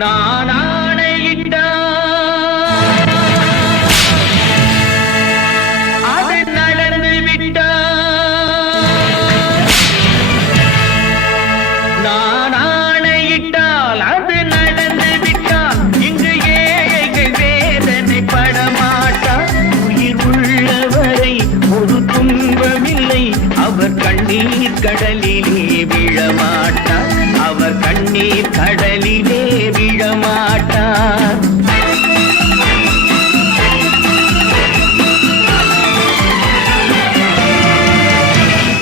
நான் ஆணையிட்ட அது நடந்து விட்ட நான் ஆணையிட்டால் அது நடந்து விட்டால் இங்கு ஏழைகள் வேதனை படமாட்டார். உயிர் உள்ளவரை ஒரு துன்பமில்லை, அவர் கண்ணீர் கடலிலே விழமாட்டார். அவர் கண்ணீர் கடலிலே விழமாட்டார்.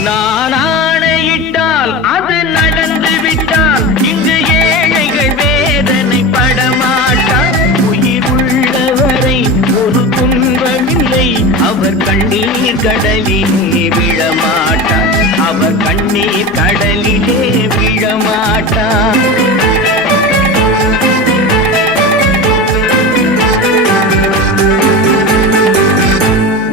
நான் ஆணையிட்டால் அது நடந்து விட்டால் இங்கு ஏழைகள் வேதனை படமாட்டார். உயிர் உள்ளவரை ஒரு துன்பமில்லை, அவர் கண்ணீர் கடலிலே விழமாட்டார். அவர் கண்ணீர் கடலிலே விழமாட்டார்.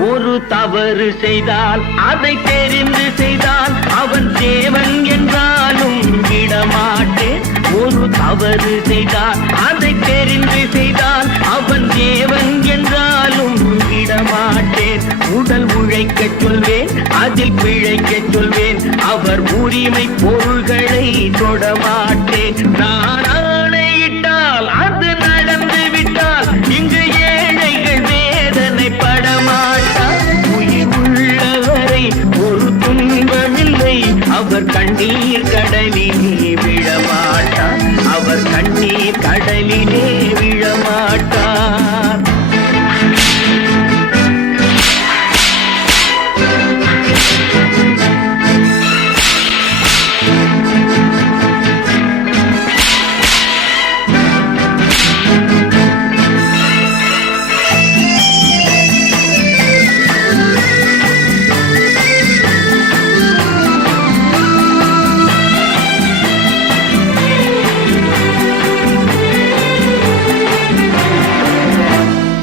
ஒரு தவறு செய்தால் அதை தெரிந்து செய்தால் அவன் தேவன் என்றாலும் விடமாட்டேன். ஒரு தவறு செய்தால் அதை தெரிந்து செய்தால் அவன் தேவன் என்றாலும் விடமாட்டேன். உடல் உழைக்கச் சொல்வேன், அதில் பிழைக்கச் சொல்வேன், அவர் உரிமை பொருள்களை தொடமாட்டேன். நான் ஆணையிட்டால் அது நடந்து விட்டால் இங்கு ஏழைகள் வேதனை படமாட்டார். உயிர் உள்ளவரை ஒரு துன்பமில்லை, அவர் கண்ணீர் கடலிலே விழமாட்டார். அவர் கண்ணீர் கடலிலே விழமாட்டார்.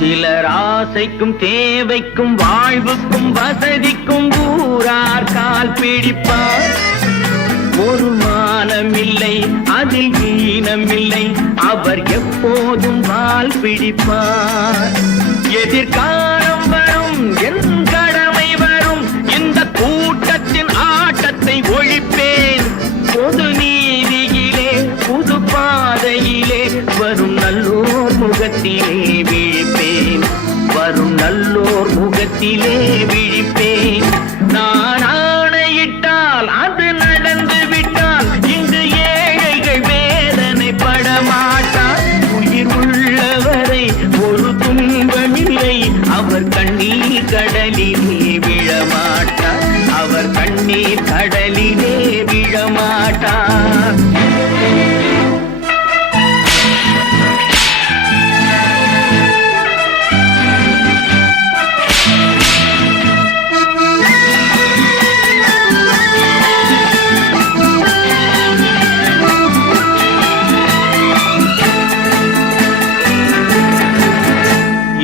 சிலர் ஆசைக்கும் தேவைக்கும் வாழ்வுக்கும் வசதிக்கும் ஊரார் கால் பிடிப்பார். ஒரு மானமில்லை, அதில் ஈனமில்லை, அவர் எப்போதும் வால் பிடிப்பார். எதிர்காலம் வரும், என் கடமை வரும், இந்த கூட்டத்தின் ஆட்டத்தை ஒழிப்பேன். பொது நீதியிலே புது பாதையிலே வரும் நல்லோர் முகத்திலே விழிப்பேன். வரும் நல்லோர் முகத்திலே விழிப்பேன். நான் ஆணையிட்டால் அது நடந்து விட்டால் இங்கு ஏழைகள் வேதனை படமாட்டார். உயிர் உள்ளவரை ஒரு துன்பமில்லை, அவர் கண்ணீர் கடலிலே விழமாட்டார். அவர் கண்ணீர் கடலிலே விழமாட்டார்.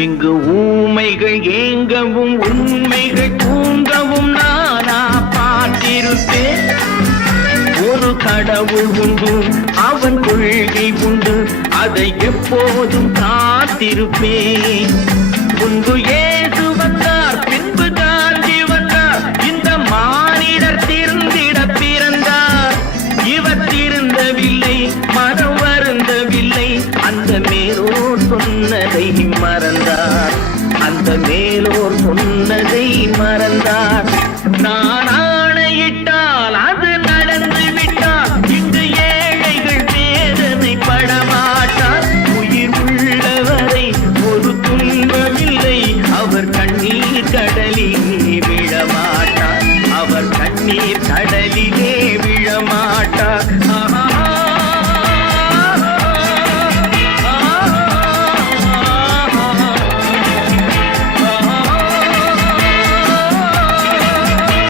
இங்கு ஊமைகள் ஏங்கவும் உண்மைகள் தூங்கவும் நானா பார்த்திருப்பேன். ஒரு கடவுள் உண்டு, அவன் கொள்கை உண்டு, அதை எப்போதும் காத்திருப்பேன். முன்பு இயேசு வந்தார், பின்பு காந்தி வந்தார், இந்த மானிடர் திருந்திட பிறந்தார். இவர் திருந்தவில்லை, மனம் வருந்தவில்லை, அந்த மேலோர் சொன்னதை மறந்தார். அந்த மேலோர் சொன்னதை மறந்தார். நானா